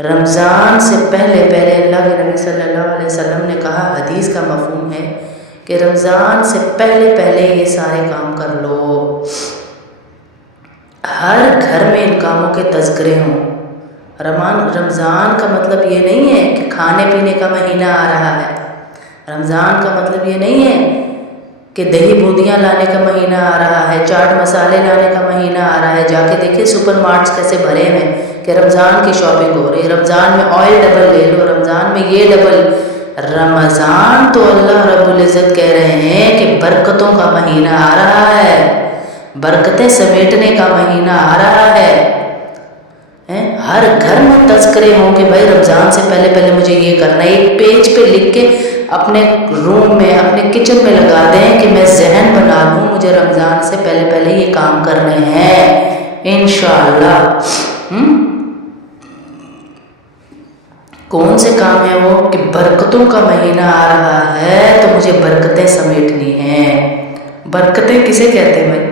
رمضان سے پہلے اللہ کے نبی صلی اللہ علیہ وسلم نے کہا، حدیث کا مفہوم ہے کہ رمضان سے پہلے یہ سارے کام کر لو، ہر گھر میں ان کاموں کے تذکرے ہوں۔ رمضان کا مطلب یہ نہیں ہے کہ کھانے پینے کا مہینہ آ رہا ہے، رمضان کا مطلب یہ نہیں ہے کہ دہی بوندیاں لانے کا مہینہ آ رہا ہے، چاٹ مسالے لانے کا مہینہ آ رہا ہے۔ جا کے دیکھیں سپر مارٹس کیسے بھرے ہیں کہ رمضان کی شاپنگ ہو رہی ہے، رمضان میں آئل ڈبل لے لو، رمضان میں یہ ڈبل۔ رمضان تو اللہ رب العزت کہہ رہے ہیں کہ برکتوں کا مہینہ آ رہا ہے، برکتیں سمیٹنے کا مہینہ آ رہا ہے۔ ہر گھر میں تذکرے ہوں کہ بھائی رمضان سے پہلے مجھے یہ کرنا ہے، ایک پیج پہ لکھ کے اپنے روم میں اپنے کچن میں لگا دیں کہ میں ذہن بنا لوں مجھے رمضان سے پہلے یہ کام کرنے ہیں انشاءاللہ۔ کون سے کام ہے وہ؟ کہ برکتوں کا مہینہ آ رہا ہے تو مجھے برکتیں سمیٹنی ہیں۔ برکتیں کسے کہتے ہیں بھائی؟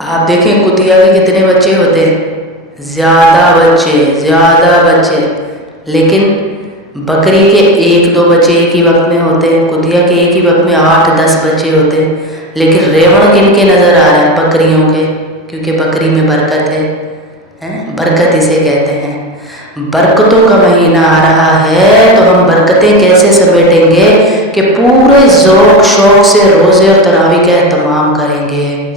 آپ دیکھیں کتیا کے کتنے بچے ہوتے ہیں، زیادہ بچے، لیکن بکری کے 1-2 بچے ایک ہی وقت میں ہوتے ہیں، کتیا کے ایک ہی وقت میں 8-10 بچے ہوتے ہیں، لیکن ریوڑ کن کے نظر آ رہے ہیں؟ بکریوں کے، کیونکہ بکری میں برکت ہے، برکت اسے کہتے ہیں۔ برکتوں کا مہینہ آ رہا ہے تو ہم برکتیں کیسے سمیٹیں گے کہ پورے ذوق شوق سے روزے اور تراویح کا اہتمام کریں گے،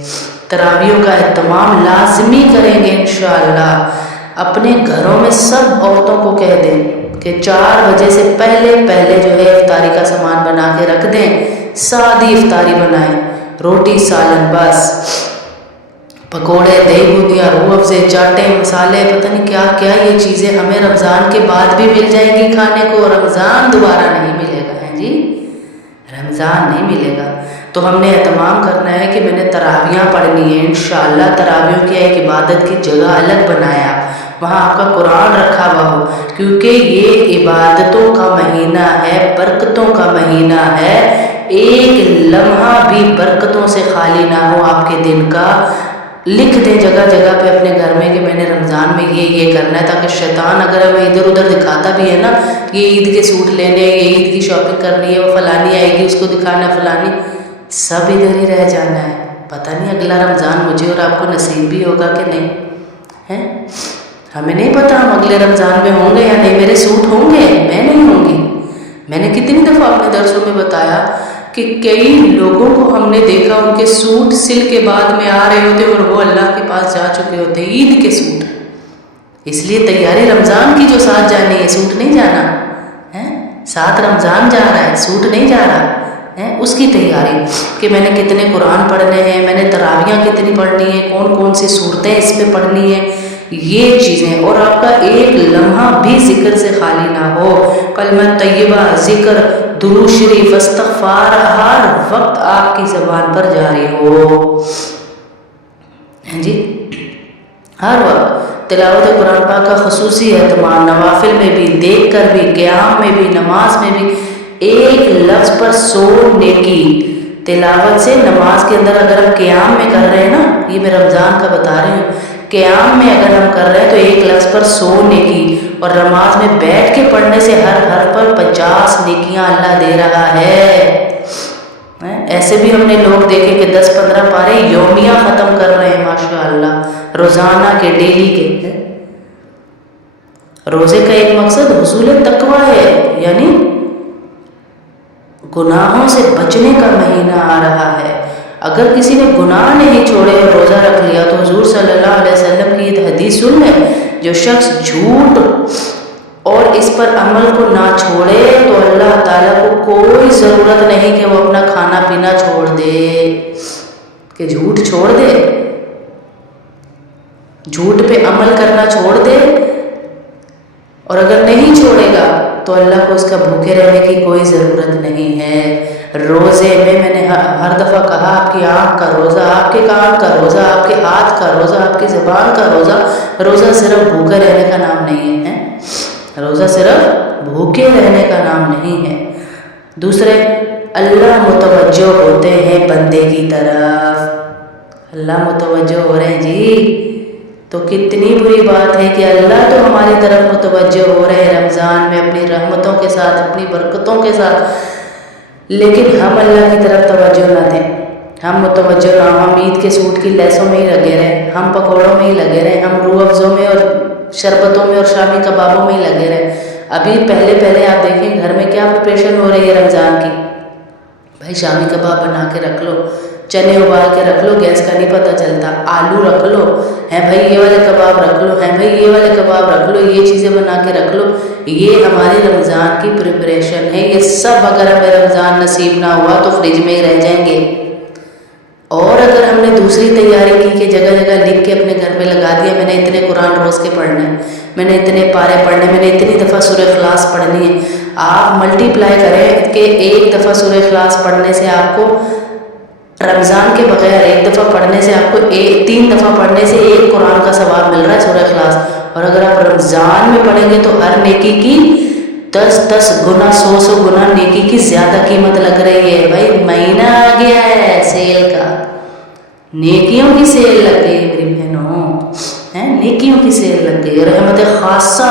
تراویحوں کا اہتمام لازمی کریں گے انشاءاللہ۔ اپنے گھروں میں سب عورتوں کو کہہ دیں کہ 4 بجے سے پہلے جو ہے افطاری کا سامان بنا کے رکھ دیں، سادی افطاری بنائیں، روٹی سالن بس، پکوڑے دہی بوندیاں روح افزے چاٹیں مسالے پتہ نہیں کیا کیا یہ چیزیں ہمیں رمضان کے بعد بھی مل جائیں گی کھانے کو، رمضان دوبارہ نہیں ملے گا، ہے جی، رمضان نہیں ملے گا۔ تو ہم نے اہتمام کرنا ہے کہ میں نے تراویحاں پڑھنی ہے انشاءاللہ، تراویحوں کی ایک عبادت کی جگہ الگ بنایا، وہاں آپ کا قرآن رکھا ہوا ہو، کیونکہ یہ عبادتوں کا مہینہ ہے، برکتوں کا مہینہ ہے۔ ایک لمحہ بھی برکتوں سے خالی نہ ہو آپ کے دن کا۔ لکھ دیں جگہ پہ اپنے گھر میں کہ میں نے رمضان میں یہ کرنا ہے، تاکہ شیطان اگر ہمیں ادھر ادھر دکھاتا بھی ہے نا، یہ عید کے سوٹ لینے، یہ عید کی شاپنگ کرنی ہے، وہ فلانی آئے گی اس کو دکھانا، فلانی، سب ادھر ہی رہ جانا ہے۔ پتہ نہیں اگلا رمضان مجھے اور آپ کو نصیب بھی ہوگا کہ نہیں ہے، ہمیں نہیں پتہ ہم اگلے رمضان میں ہوں گے یا نہیں، میرے سوٹ ہوں گے، میں نہیں ہوں گی۔ میں نے کتنی دفعہ اپنے درسوں میں بتایا کہ کئی لوگوں کو ہم نے دیکھا ان کے سوٹ سل کے بعد میں آ رہے ہوتے اور وہ اللہ کے پاس جا چکے ہوتے، عید کے سوٹ۔ اس لیے تیاری رمضان کی جو ساتھ جانی ہے، سوٹ نہیں جانا ہے، ساتھ رمضان جا رہا ہے، سوٹ نہیں جا رہا ہے، اس کی تیاری کہ میں نے کتنے قرآن پڑھنے ہیں، میں نے تراویحاں کتنی پڑھنی ہے، کون سی صورتیں اس میں پڑھنی ہے، یہ چیزیں۔ اور آپ کا ایک لمحہ بھی ذکر سے خالی نہ ہو، کلمہ طیبہ، ذکر، درود شریف، استغفار ہر وقت آپ کی زبان پر جاری ہو، جی، ہر وقت۔ تلاوت قرآن پاک کا خصوصی اہتمام، نوافل میں بھی، دیکھ کر بھی، قیام میں بھی، نماز میں بھی، ایک لفظ پر 100 نیکی۔ تلاوت سے نماز کے اندر اگر ہم قیام میں کر رہے ہیں نا، یہ میں رمضان کا بتا رہی ہوں، قیام میں اگر ہم کر رہے ہیں تو ایک لفظ پر 100 نیکی، اور نماز میں بیٹھ کے پڑھنے سے ہر حرف پر 50 نیکیاں اللہ دے رہا ہے۔ ایسے بھی ہم نے لوگ دیکھے کہ 10-15 پارے یومیہ ختم کر رہے ہیں ماشاءاللہ، روزانہ کے، ڈیلی کے۔ روزے کا ایک مقصد حصول تقویٰ ہے، یعنی گناہوں سے بچنے کا مہینہ آ رہا ہے۔ اگر کسی نے گناہ نہیں چھوڑے اور روزہ رکھ لیا تو حضور صلی اللہ علیہ وسلم کی یہ حدیث سن لیں، جو شخص جھوٹ اور اس پر عمل کو نہ چھوڑے تو اللہ تعالیٰ کو کوئی ضرورت نہیں کہ وہ اپنا کھانا پینا چھوڑ دے، کہ جھوٹ چھوڑ دے، جھوٹ پہ عمل کرنا چھوڑ دے، اور اگر نہیں چھوڑے گا تو اللہ کو اس کا بھوکے رہنے کی کوئی ضرورت نہیں ہے۔ روزے میں نے ہر دفعہ کہا، آپ کی آنکھ کا روزہ، آپ کے کان کا روزہ، آپ کے ہاتھ کا روزہ، آپ کی زبان کا روزہ۔ روزہ صرف بھوکے رہنے کا نام نہیں ہے، روزہ صرف بھوکے رہنے کا نام نہیں ہے۔ دوسرے، اللہ متوجہ ہوتے ہیں بندے کی طرف، اللہ متوجہ ہو رہے ہیں جی، تو کتنی بری بات ہے کہ اللہ تو ہماری طرف متوجہ ہو رہے ہیں رمضان میں اپنی رحمتوں کے ساتھ، اپنی برکتوں کے ساتھ، لیکن ہم اللہ کی طرف توجہ نہ دیں، ہم متوجہ نہ، ہم عید کے سوٹ کی لیسوں میں ہی لگے رہیں، ہم پکوڑوں میں ہی لگے رہیں، ہم روح افزوں میں اور شربتوں میں اور شامی کبابوں میں ہی لگے رہیں۔ ابھی پہلے آپ دیکھیں گھر میں کیا پریپریشن ہو رہی ہے رمضان کی، بھائی شامی کباب بنا کے رکھ لو، چنے ابال کے رکھ لو، گیس کا نہیں پتہ چلتا، آلو رکھ لو، ہے بھائی یہ والے کباب رکھ لو، ہے بھائی یہ والے کباب رکھ لو، یہ چیزیں بنا کے رکھ لو، یہ ہماری رمضان کی پریپریشن ہے۔ یہ سب اگر ہمیں رمضان نصیب نہ ہوا تو فریج میں ہی رہ جائیں گے۔ اور اگر ہم نے دوسری تیاری کی کہ جگہ جگہ لکھ کے اپنے گھر میں لگا دیا، میں نے اتنے قرآن روز کے پڑھنے، میں نے اتنے پارے پڑھنے، میں نے اتنی دفعہ سورہ اخلاص پڑھنی ہے، آپ ملٹی پلائی کریں کہ ایک دفعہ سورہ اخلاص پڑھنے سے آپ کو رمضان کے بغیر ایک دفعہ پڑھنے سے آپ کو 3 دفعہ پڑھنے سے ایک قرآن کا ثواب مل رہا ہے سورہ اخلاص۔ اور اگر آپ رمضان میں پڑھیں گے تو ہر نیکی کی 10 گنا 100 گنا نیکی کی زیادہ قیمت لگ رہی ہے۔ بھائی مہینہ آ گیا ہے سیل کا، نیکیوں کی سیل لگ گئی میری بہنوں، نیکیوں کی سیل لگ گئی۔ رحمت خاصہ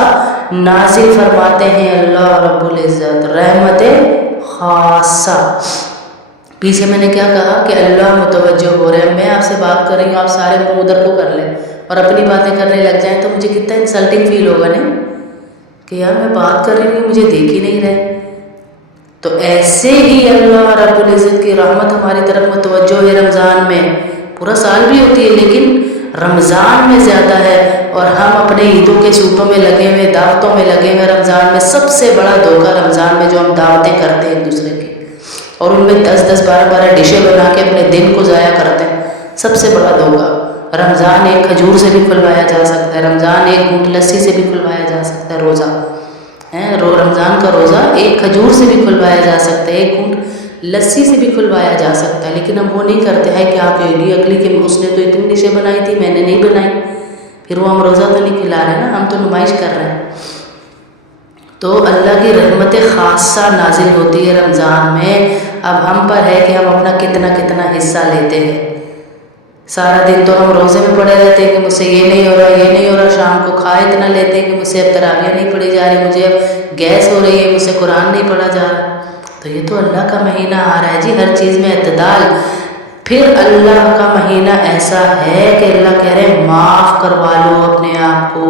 نازل فرماتے ہیں اللہ رب العزت، رحمت خاصہ۔ پیچھے میں نے کیا کہا کہ اللہ متوجہ ہو رہے ہیں، میں آپ سے بات کر رہی ہوں، آپ سارے منہ ادھر کو کر لیں اور اپنی باتیں کرنے لگ جائیں تو مجھے کتنا انسلٹنگ فیل ہوگا نہیں کہ یار میں بات کر رہی ہوں مجھے دیکھ ہی نہیں رہے۔ تو ایسے ہی اللہ رب العزت کی رحمت ہماری طرف متوجہ ہے رمضان میں، پورا سال بھی ہوتی ہے لیکن رمضان میں زیادہ ہے، اور ہم اپنے عیدوں کے سوٹوں میں لگے ہوئے، دعوتوں میں لگے ہوئے۔ رمضان میں سب سے بڑا دھوکہ رمضان میں جو ہم دعوتیں کرتے ہیں ایک دوسرے کی اور ان میں 10 12 ڈشیں بنا کے اپنے دن کو ضائع کرتے ہیں، سب سے بڑا دھوکہ۔ رمضان ایک کھجور سے بھی کھلوایا جا سکتا ہے، رمضان ایک گھونٹ لسی سے بھی کھلوایا جا سکتا ہے، روزہ رمضان کا روزہ ایک کھجور سے بھی کھلوایا جا سکتا ہے، ایک گھونٹ لسی سے بھی کھلوایا جا سکتا ہے، لیکن ہم وہ نہیں کرتے ہیں کہ آپ کہے گی اگلی کہ اس نے تو اتنی ڈشیں بنائی تھی میں نے نہیں بنائی، پھر وہ ہم روزہ تو نہیں کھلا رہے نا، ہم تو نمائش کر رہے ہیں۔ تو اللہ کی رحمت خاصہ نازل ہوتی ہے رمضان میں۔ اب ہم پر ہے کہ ہم اپنا کتنا حصہ لیتے ہیں۔ سارا دن تو ہم روزے میں پڑے رہتے ہیں کہ مجھ سے یہ نہیں ہو رہا، یہ نہیں ہو رہا، شام کو کھا اتنا لیتے ہیں کہ مجھ سے اب تراویح نہیں پڑھی جا رہی، مجھے اب گیس ہو رہی ہے، مجھ سے قرآن نہیں پڑھا جا رہا۔ تو یہ تو اللہ کا مہینہ آ رہا ہے جی، ہر چیز میں اعتدال۔ پھر اللہ کا مہینہ ایسا ہے کہ اللہ کہہ رہے ہیں معاف کروا لو اپنے آپ کو۔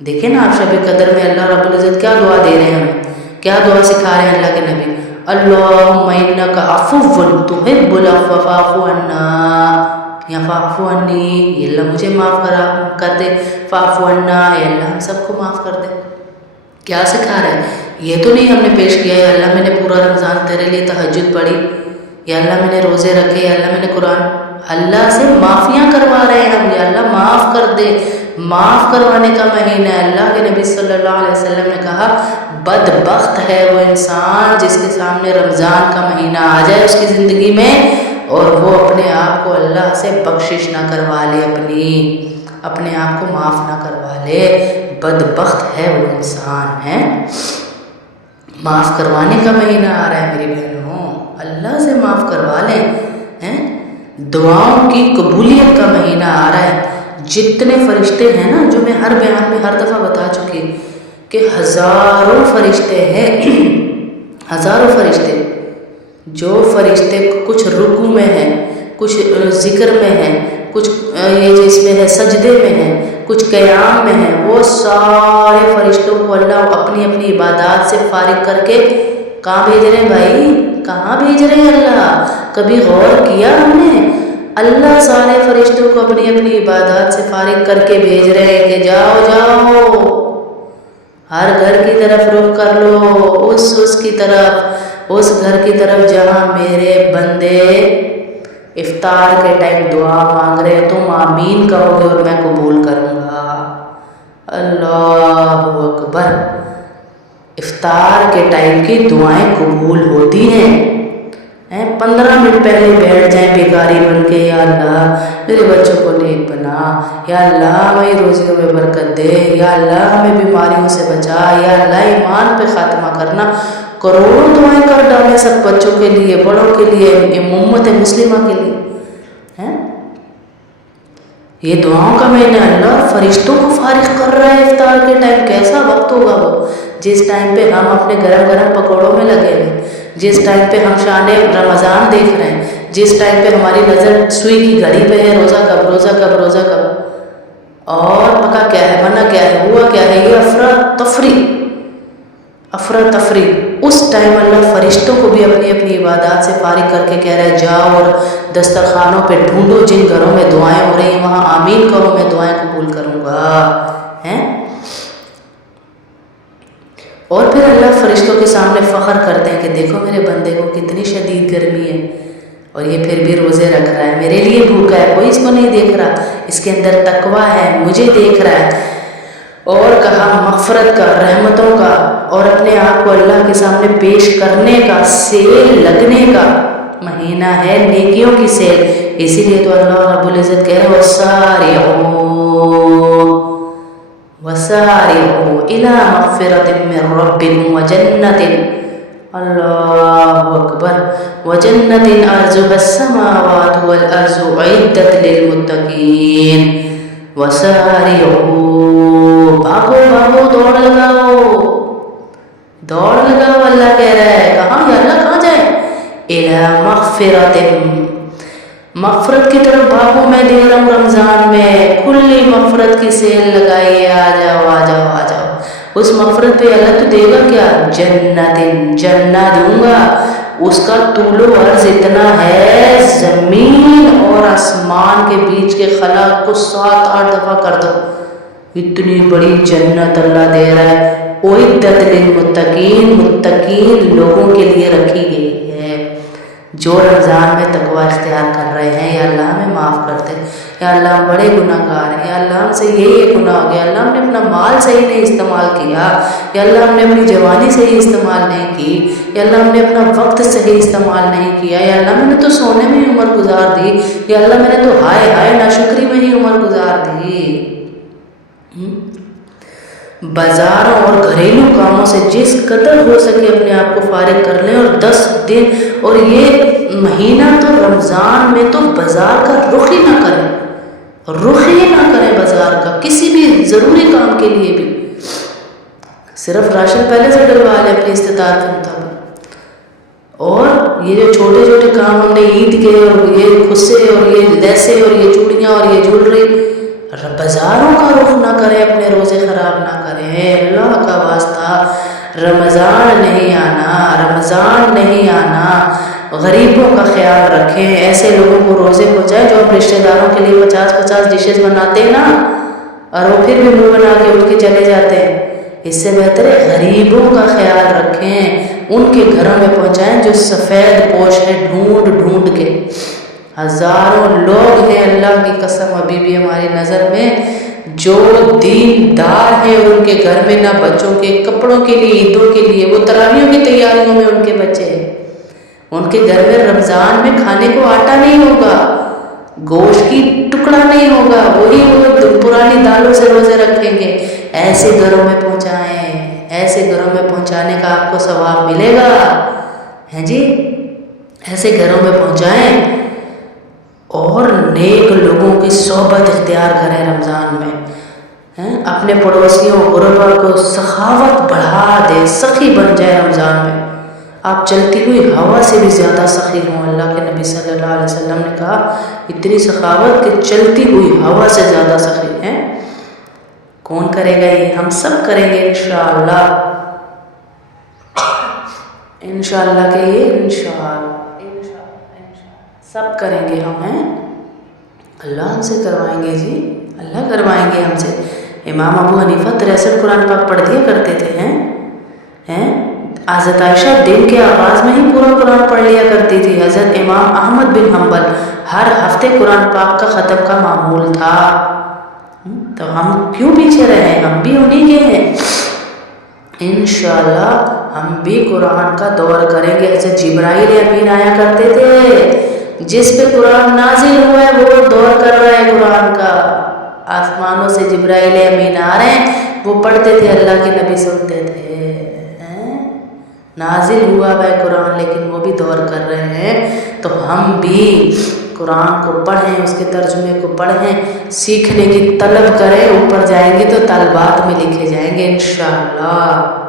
دیکھیں نا آپ شب قدر میں اللہ رب العزت کیا دعا دے رہے ہیں ہمیں، کیا دعا سکھا رہے ہیں اللہ کے نبی، اللہم انک عفو تحب العفو فاعف عنا، یا فاعف عنی، یہ اللہ مجھے معاف کر دے، فاعف عنا، یا اللہ ہم سب کو معاف کر دے۔ کیا سکھا رہا ہے؟ یہ تو نہیں ہم نے پیش کیا یا اللہ میں نے پورا رمضان تیرے لیے تہجد پڑھی، یا اللہ میں نے روزے رکھے، یا اللہ میں نے قرآن، اللہ سے معافیاں کروا رہے ہیں ہم، یا اللہ معاف کر دے۔ معاف کروانے کا مہینہ ہے۔ اللہ کے نبی صلی اللہ علیہ وسلم نے کہا بدبخت ہے وہ انسان جس کے سامنے رمضان کا مہینہ آ جائے اس کی زندگی میں اور وہ اپنے آپ کو اللہ سے بخشش نہ کروا لے، اپنے آپ کو معاف نہ کروا لے۔ بدبخت ہے وہ انسان ہے۔ معاف کروانے کا مہینہ آ رہا ہے میری بہنوں، اللہ سے معاف کروا لیں۔ دعاؤں کی قبولیت کا مہینہ آ رہا ہے۔ جتنے فرشتے ہیں نا، جو میں ہر بیان میں ہر دفعہ بتا چکی کہ ہزاروں فرشتے ہیں، ہزاروں فرشتے، جو فرشتے کچھ رکوع میں ہیں، کچھ ذکر میں ہیں، کچھ یہ جس میں ہے سجدے میں ہیں، کچھ قیام میں ہیں، وہ سارے فرشتوں کو اللہ اپنی اپنی عبادات سے فارغ کر کے کہاں بھیج رہے ہیں بھائی؟ کہاں بھیج رہے ہیں اللہ؟ کبھی غور کیا ہم نے؟ اللہ سارے فرشتوں کو اپنی اپنی عبادات سے فارغ کر کے بھیج رہے ہیں کہ جاؤ جاؤ، ہر گھر کی طرف رخ کر لو، اس کی طرف، اس گھر کی طرف جہاں میرے بندے افطار کے ٹائم دعا مانگ رہے ہیں، تم آمین کہو گے اور میں قبول کروں گا۔ اللہ اکبر۔ افطار کے ٹائم کی دعائیں قبول ہوتی ہیں۔ 15 منٹ پہلے بیٹھ جائیں بیکاری بن کے، یا اللہ میرے بچوں کو نیک بنا، یا اللہ ہمیں روزیوں میں برکت دے، یا اللہ ہمیں بیماریوں سے بچا، یا اللہ ایمان پہ خاتمہ کرنا۔ کروڑوں دعائیں کر ڈالیں سب بچوں کے لیے، بڑوں کے لیے، امت مسلمہ کے لیے۔ یہ دعاؤں کا مہینہ، اللہ فرشتوں کو فارغ کر رہا ہے افطار کے ٹائم کیسا وقت ہوگا وہ، جس ٹائم پہ ہم اپنے گرم گرم پکوڑوں میں لگے ہوئے، جس ٹائم پہ ہم شان رمضان دیکھ رہے ہیں، جس ٹائم پہ ہماری نظر سوئی کی گھڑی پہ ہے، روزہ کب روزہ کب روزہ کب، اور پکا کیا ہے بنا کیا ہے ہوا کیا ہے، یہ افراتفری۔ اس ٹائم اللہ فرشتوں کو بھی اپنی اپنی عبادات سے فارغ کر کے کہہ رہا ہے جاؤ اور دسترخوانوں پہ ڈھونڈو جن گھروں میں دعائیں ہو رہی ہیں وہاں آمین کرو، میں دعائیں قبول کروں گا ہیں۔ اور پھر اللہ فرشتوں کے سامنے فخر کرتے ہیں کہ دیکھو میرے بندے کو کتنی شدید گرمی ہے اور یہ پھر بھی روزے رکھ رہا ہے، میرے لیے بھوکا ہے، کوئی اس کو نہیں دیکھ رہا، اس کے اندر تقویٰ ہے، مجھے دیکھ رہا ہے۔ اور کہا مغفرت کا، رحمتوں کا، اور اپنے آپ کو اللہ کے سامنے پیش کرنے کا، سیل لگنے کا مہینہ ہے، نیکیوں کی سیل۔ اسی لیے تو اللہ رب العزت کہہ رہے وسارعوا الى مغفرۃ من ربکم وجنۃ، اللہ اکبر، وجنۃ عرضها السماوات والارض اعدت للمتقین، وسارعوا، بھاگو بھاگو، دوڑ لگاؤ دوڑ لگاؤ، اللہ کہہ رہا ہے کہاں یا اللہ کہاں جائیں، الى مغفرۃ، مغفرت کی طرف بھاگو، میں دے رہا ہوں رمضان میں کھلی مغفرت کی سیل لگائیے، آ جاؤ آ جاؤ آ جاؤ۔ اس مغفرت پہ اللہ تو دے گا کیا، جنت، جنت دوں گا، اس کا طول و عرض اتنا ہے زمین اور آسمان کے بیچ کے خلا کو 7-8 دفعہ کر دو، اتنی بڑی جنت اللہ دے رہا ہے۔ اعدت للمتقین، متقین لوگوں کے لیے رکھی گئی ہے جو رمضان میں تقویٰ اختیار کر رہے ہیں۔ یا اللہ ہمیں معاف کر دے، یا اللہ ہم بڑے گناہ گار ہیں، یا اللہ ہم سے یہ گناہ ہو گیا، اللہ ہم نے اپنا مال صحیح نہیں استعمال کیا، یا اللہ ہم نے اپنی جوانی صحیح استعمال نہیں کی، یا اللہ ہم نے اپنا وقت صحیح استعمال نہیں کیا، یا اللہ میں نے تو سونے میں ہی عمر گزار دی، یا اللہ میں نے تو ہائے ہائے ناشکری میں ہی عمر گزار دی۔ بازاروں اور گھریلو کاموں سے جس قدر ہو سکے اپنے آپ کو فارغ کر لیں، اور 10 دن اور یہ مہینہ تو رمضان میں تو بازار کا رخ ہی نہ کریں بازار کا، کسی بھی ضروری کام کے لیے بھی صرف راشن پہلے سے ڈلوا لیں اپنی استطاعت کے مطابق۔ اور یہ جو چھوٹے چھوٹے کام ہم نے عید کے، اور یہ خصے، اور یہ لیسے، اور یہ چوڑیاں، اور یہ جولری، بازاروں کا رخ نہ کریں، اپنے روزے خراب نہ کریں، اللہ کا واسطہ۔ رمضان نہیں آنا، غریبوں کا خیال رکھیں، ایسے لوگوں کو روزے پہنچائیں جو ہم رشتہ داروں کے لیے 50-50 ڈشز بناتے ہیں نا، اور وہ پھر بھی منہ بنا کے اٹھ کے چلے جاتے ہیں۔ اس سے بہتر ہے غریبوں کا خیال رکھیں، ان کے گھروں میں پہنچائیں جو سفید پوش ہیں، ڈھونڈ کے۔ ہزاروں لوگ ہیں اللہ کی قسم ابھی بھی ہماری نظر میں جو دیندار ہیں، ان کے گھر میں نہ بچوں کے کپڑوں کے لیے، عیدوں کے لیے، وہ تراویحوں کی تیاریوں میں ان کے بچے ہیں، ان کے گھر میں رمضان میں کھانے کو آٹا نہیں ہوگا، گوشت کی ٹکڑا نہیں ہوگا، وہی وہ پرانی دالوں سے روزے رکھیں گے۔ ایسے گھروں میں پہنچائیں، ایسے گھروں میں پہنچانے کا آپ کو ثواب ملے گا، ہیں جی، ایسے گھروں میں پہنچائیں اور نیک لوگوں کی صحبت اختیار کریں رمضان میں، اپنے پڑوسیوں غربا کو سخاوت بڑھا دیں، سخی بن جائے رمضان میں، آپ چلتی ہوئی ہوا سے بھی زیادہ سخی ہوں۔ اللہ کے نبی صلی اللہ علیہ وسلم نے کہا اتنی سخاوت کہ چلتی ہوئی ہوا سے زیادہ سخی ہیں۔ کون کرے گا یہ؟ ہم سب کریں گے انشاءاللہ، انشاءاللہ کہیے، انشاءاللہ سب کریں گے ہم، ہیں اللہ ہم سے کروائیں گے جی، اللہ کروائیں گے ہم سے۔ امام ابو حنیفہ 63 قرآن پاک پڑھ دیا کرتے تھے، ہیں حضرت عائشہ دن کے آغاز میں ہی پورا قرآن پڑھ لیا کرتی تھی، حضرت امام احمد بن حنبل ہر ہفتے قرآن پاک کا ختم کا معمول تھا، تو ہم کیوں پیچھے رہے، ہم بھی انہی کے ہیں۔ انشاءاللہ ہم بھی قرآن کا دور کریں گے۔ حضرت جبرائیل امین آیا کرتے تھے، جس پہ قرآن نازل ہوا ہے وہ دور کر رہا ہے قرآن کا، آسمانوں سے جبرائیل امین آ رہے ہیں، وہ پڑھتے تھے، اللہ کے نبی سنتے تھے، نازل ہوا ہے قرآن لیکن وہ بھی دور کر رہے ہیں، تو ہم بھی قرآن کو پڑھیں، اس کے ترجمے کو پڑھیں، سیکھنے کی طلب کریں، اوپر جائیں گے تو طلبات میں لکھے جائیں گے انشاءاللہ۔